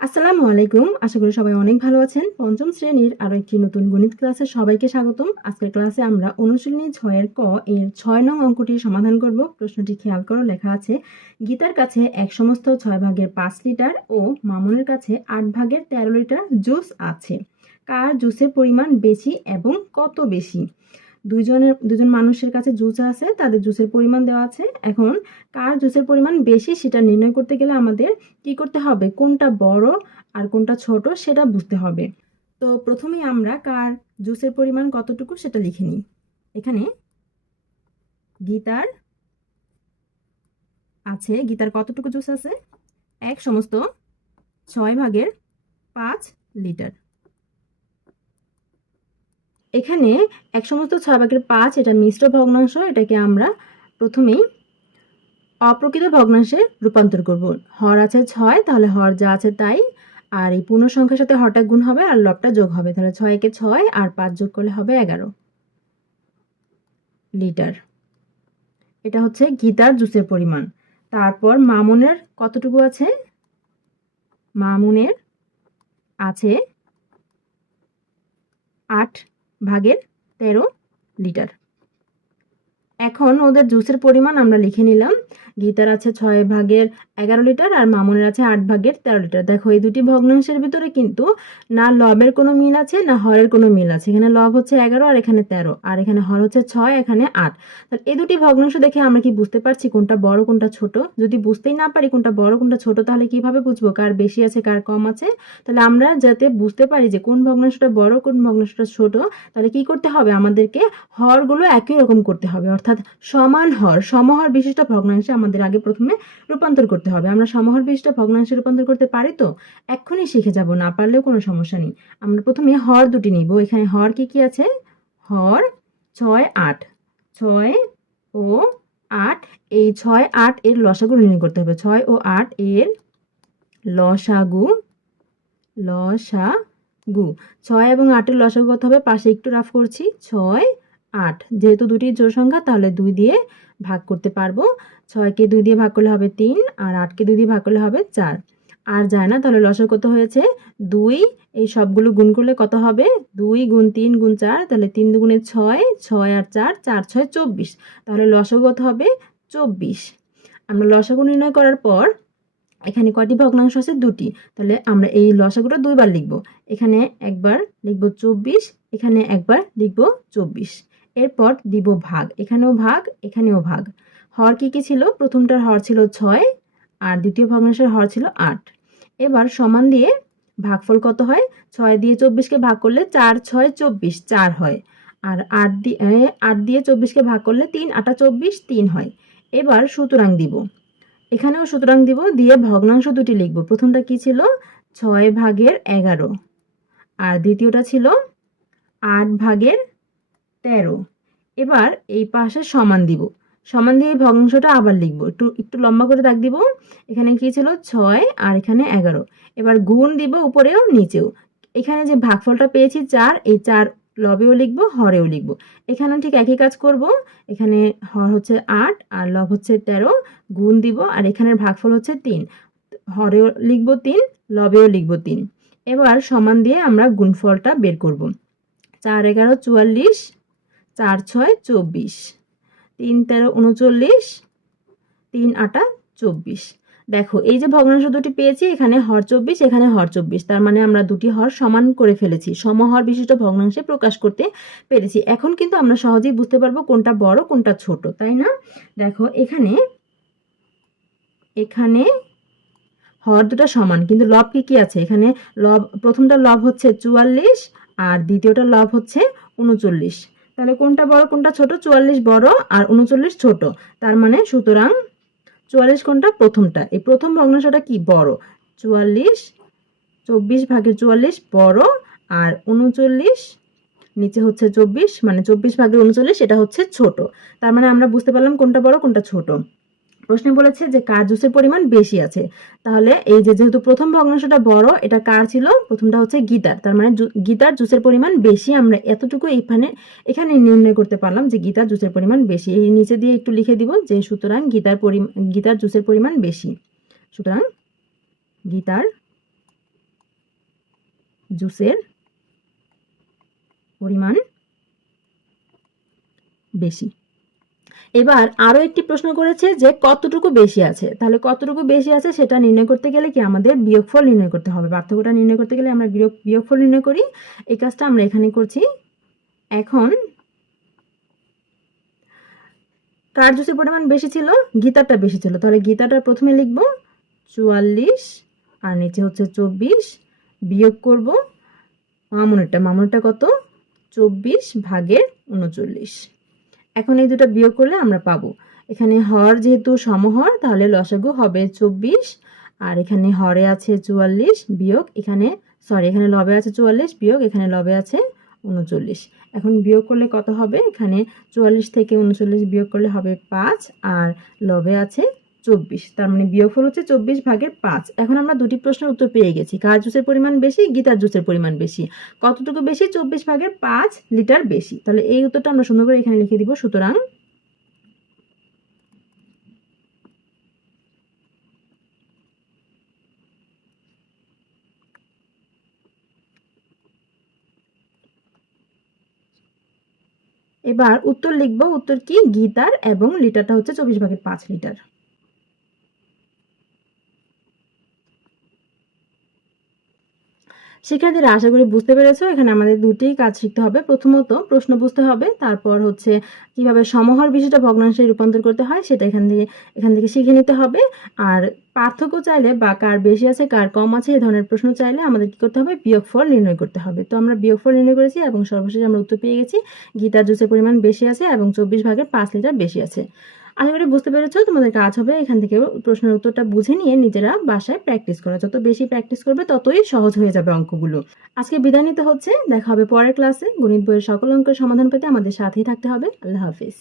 আসসালামু আলাইকুম। আশা করি সবাই অনেক ভালো আছেন। পঞ্চম শ্রেণির আরও একটি নতুন গণিত ক্লাসে সবাইকে স্বাগতম। আজকের ক্লাসে আমরা অনুশীলনী ছয়ের ক এর ছয় নং অঙ্কটি সমাধান করব। প্রশ্নটি খেয়াল করো, লেখা আছে, গীতার কাছে এক সমস্ত ছয় ভাগের পাঁচ লিটার ও মামুনের কাছে আট ভাগের তেরো লিটার জুস আছে। কার জুসের পরিমাণ বেশি এবং কত বেশি? দুইজনের দুজন মানুষের কাছে জুস আছে, তাদের জুসের পরিমাণ দেওয়া আছে। এখন কার জুসের পরিমাণ বেশি সেটা নির্ণয় করতে গেলে আমাদের কি করতে হবে? কোনটা বড় আর কোনটা ছোট সেটা বুঝতে হবে। তো প্রথমেই আমরা কার জুসের পরিমাণ কতটুকু সেটা লিখে নিই। এখানে গীতার আছে, গীতার কতটুকু জুস আছে? এক সমস্ত ছয় ভাগের পাঁচ লিটার। এখানে এক সমস্ত ছয় ভাগের পাঁচ, এটা মিশ্র ভগ্নাংশ, এটাকে আমরা প্রথমেই অপ্রকৃত ভগ্নাংশে রূপান্তর করব। হর আছে ছয়, তাহলে হর যা আছে তাই। আর এই পূর্ণ সংখ্যার সাথে হরটা গুণ হবে আর লবটা যোগ হবে। তাহলে ছয় একে ছয় আর পাঁচ যোগ করলে হবে এগারো লিটার। এটা হচ্ছে গীতার জুসের পরিমাণ। তারপর মামুনের কতটুকু আছে? মামুনের আছে আট ভাগের তেরো লিটার। এখন ওদের জুসের পরিমাণ আমরা লিখে নিলাম। গীতার আছে ছয় ভাগের এগারো লিটার আর মামুনের আছে আট ভাগের তেরো লিটার। দেখো, এই দুটি ভগ্নাংশের ভিতরে কিন্তু না লবের কোনো মিল আছে, না হরের কোনো মিল আছে। এখানে লব হচ্ছে এগারো আর এখানে তেরো, আর এখানে হর হচ্ছে ছয়, এখানে আট। তাহলে এই দুটি ভগ্নাংশ দেখে আমরা কি বুঝতে পারছি কোনটা বড়, কোনটা ছোট? যদি বুঝতেই না পারি কোনটা বড়, কোনটা ছোট, তাহলে কীভাবে বুঝব কার বেশি আছে, কার কম আছে? তাহলে আমরা যাতে বুঝতে পারি যে কোন ভগ্নাংশটা বড়, কোন ভগ্নাংশটা ছোট, তাহলে কি করতে হবে? আমাদেরকে হরগুলো একই রকম করতে হবে। অর্থাৎ সমান হর, সমহর বিশিষ্ট ভগ্নাংশে আমাদের আগে প্রথমে রূপান্তর করতে হবে। আমরা সমহর বিশিষ্ট ভগ্নাংশে রূপান্তর করতে পারি তো? এক্ষুনি শিখে যাব, না পারলেও কোনো সমস্যা নেই। আমরা প্রথমে হর দুটি নিব। এখানে হর কি কি আছে? হর ছয় আট। ছয় ও আট, এই ছয় আট এর লসাগু নির্ণয় করতে হবে। ছয় ও আট এর লসাগু লসাগু। ছয় এবং আটের লসাগু কত হবে? পাশে একটু রাফ করছি। ছয় আট। যেহেতু দুটি জোড় সংখ্যা, তাহলে দুই দিয়ে ভাগ করতে পারব। ছয়কে দুই দিয়ে ভাগ করলে হবে তিন, আর আটকে দুই দিয়ে ভাগ করলে হবে চার। আর যায় না, তাহলে লসর কত হয়েছে? দুই। এই সবগুলো গুণ করলে কত হবে? দুই গুণ তিন গুণ চার, তাহলে তিন দুগুণে ছয় ছয় আর চার চার ছয় চব্বিশ। তাহলে লসগু কত হবে? চব্বিশ। আমরা লসাগু নির্ণয় করার পর এখানে কয়টি ভগ্নাংশ আছে? দুটি। তাহলে আমরা এই লসাগুটা দুইবার লিখব। এখানে একবার লিখব চব্বিশ, এখানে একবার লিখব চব্বিশ। এরপর দিব ভাগ। এখানেও ভাগ এখানেও ভাগ। হর কি কি ছিল? প্রথমটার হর ছিল ছয় আর দ্বিতীয় ভগ্নাংশের হর ছিল আট। এবার সমান দিয়ে ভাগফল কত হয়? ছয় দিয়ে চব্বিশকে ভাগ করলে চার, ছয়, চব্বিশ, চার হয়। আর আট দিয়ে আট দিয়ে চব্বিশকে ভাগ করলে তিন, আটা চব্বিশ, তিন হয়। এবার সুতরাং দিব। এখানেও সুতরাং দিব, দিয়ে ভগ্নাংশ দুটি লিখব। প্রথমটা কি ছিল? ছয় ভাগের এগারো। আর দ্বিতীয়টা ছিল আট ভাগের তেরো। এবার এই পাশে সমান দিব। সমান দিয়ে ভগ্নাংশটা আবার লিখব। একটু একটু লম্বা করে দাগ দিব। এখানে কি ছিল? ছয় আর এখানে এগারো। এবার গুণ দিব উপরেও, নিচেও। এখানে যে ভাগফলটা পেয়েছি চার, এই চার লবেও লিখব, হরেও লিখব। এখানে ঠিক একই কাজ করব। এখানে হর হচ্ছে আট আর লব হচ্ছে তেরো, গুণ দিব, আর এখানের ভাগফল হচ্ছে তিন। হরেও লিখব তিন, লবেও লিখব তিন। এবার সমান দিয়ে আমরা গুণফলটা বের করব। চার, এগারো, চুয়াল্লিশ চার ছয় চব্বিশ। তিন তেরো উনচল্লিশ, তিন আটা চব্বিশ। দেখো, এই যে ভগ্নাংশ দুটি পেয়েছি, এখানে হর চব্বিশ, এখানে হর চব্বিশ। তার মানে আমরা দুটি হর সমান করে ফেলেছি। সমহর বিশিষ্ট ভগ্নাংশে প্রকাশ করতে পেরেছি। এখন কিন্তু আমরা সহজেই বুঝতে পারব কোনটা বড়, কোনটা ছোট, তাই না? দেখো, এখানে এখানে হর দুটো সমান, কিন্তু লব কি কি আছে? এখানে লব, প্রথমটা লব হচ্ছে চুয়াল্লিশ আর দ্বিতীয়টা লব হচ্ছে উনচল্লিশ। তাহলে কোনটা বড়, কোনটা ছোট? চুয়াল্লিশ বড় আর উনচল্লিশ ছোট। তার মানে সুতরাং চুয়াল্লিশ কোনটা? প্রথমটা। এই প্রথম ভগ্নাংশটা কি? বড়। চুয়াল্লিশ, চব্বিশ ভাগে চুয়াল্লিশ বড় আর উনচল্লিশ নিচে হচ্ছে চব্বিশ মানে চব্বিশ ভাগের উনচল্লিশ, এটা হচ্ছে ছোট। তার মানে আমরা বুঝতে পারলাম কোনটা বড়, কোনটা ছোট। প্রশ্নে বলেছে যে কার জুসের পরিমাণ বেশি আছে। তাহলে এই যে যেহেতু প্রথম ভগ্নাংশটা বড়, এটা কার ছিল? প্রথমটা হচ্ছে গীতার। তার মানে গীতার জুসের পরিমাণ বেশি আমরা এতটুকু এখানে এখানে নির্ণয় করতে পারলাম যে গীতার জুসের পরিমাণ বেশি। এই নিচে দিয়ে একটু লিখে দিব যে সুতরাং গীতার পরিমাণ গীতার জুসের পরিমাণ বেশি। সুতরাং গীতার জুসের পরিমাণ বেশি। এবার আরও একটি প্রশ্ন করেছে যে কতটুকু বেশি আছে? তাহলে কতটুকু বেশি আছে সেটা নির্ণয় করতে গেলে কি আমাদের বিয়োগফল নির্ণয় করতে হবে? পার্থক্যটা নির্ণয় করতে গেলে আমরা বিয়োগ বিয়োগফল নির্ণয় করি। এই কাজটা আমরা এখানে করছি। এখন কার জুসের পরিমাণ বেশি ছিল? গীতারটা বেশি ছিল। তাহলে গীতাটা প্রথমে লিখব। চুয়াল্লিশ আর নিচে হচ্ছে চব্বিশ। বিয়োগ করব মামুনেরটা। মামুনেরটা কত? চব্বিশ ভাগের উনচল্লিশ। এখন এই দুটো বিয়োগ করলে আমরা পাবো। এখানে হর যেহেতু সমহর, তাহলে লসাগু হবে চব্বিশ। আর এখানে হরে আছে চুয়াল্লিশ বিয়োগ, এখানে সরি এখানে লবে আছে চুয়াল্লিশ বিয়োগ, এখানে লবে আছে উনচল্লিশ। এখন বিয়োগ করলে কত হবে? এখানে চুয়াল্লিশ থেকে উনচল্লিশ বিয়োগ করলে হবে পাঁচ, আর লবে আছে চব্বিশ, তার মানে বিয়োগফল হচ্ছে চব্বিশ ভাগের পাঁচ। এখন আমরা দুটি প্রশ্নের উত্তর পেয়ে গেছি। কার জুসের পরিমাণ বেশি? গীতার জুসের পরিমাণ বেশি। কতটুকু বেশি? চব্বিশ ভাগের পাঁচ লিটার বেশি। তাহলে এই উত্তরটা আমরা সুন্দর করে এখানে লিখে দিব। সুতরাং এবার উত্তর লিখব, উত্তর কি? গীতার এবং লিটারটা হচ্ছে চব্বিশ ভাগের পাঁচ লিটার। শিক্ষার্থীরা, আশা করি বুঝতে পেরেছ, এখানে আমাদের দুটি কাজ শিখতে হবে। প্রথমত প্রশ্ন বুঝতে হবে, তারপর হচ্ছে কীভাবে সমহর বিষয়টা ভগ্নাংশে রূপান্তর করতে হয় সেটা এখান থেকে এখান থেকে শিখে নিতে হবে। আর পার্থক্য চাইলে বা কার বেশি আছে, কার কম আছে এই ধরনের প্রশ্ন চাইলে আমাদের কি করতে হবে? বিয়োগফল নির্ণয় করতে হবে। তো আমরা বিয়োগফল নির্ণয় করেছি এবং সর্বশেষে আমরা উত্তর পেয়ে গেছি, গীতার জুসের পরিমাণ বেশি আছে এবং চব্বিশ ভাগের পাঁচ লিটার বেশি আছে। আশা করি বুঝতে পেরেছ, তোমাদের কাজ হবে, এখান থেকে প্রশ্নের উত্তরটা বুঝে নিয়ে নিজেরা বাসায় প্র্যাকটিস করা। যত বেশি প্র্যাকটিস করবে, ততই সহজ হয়ে যাবে অঙ্কগুলো। আজকে বিদায় নিতে হচ্ছে, দেখা হবে পরের ক্লাসে গণিত বইয়ের সকল অঙ্কের সমাধান পেতে আমাদের সাথেই থাকতে হবে। আল্লাহ হাফিজ।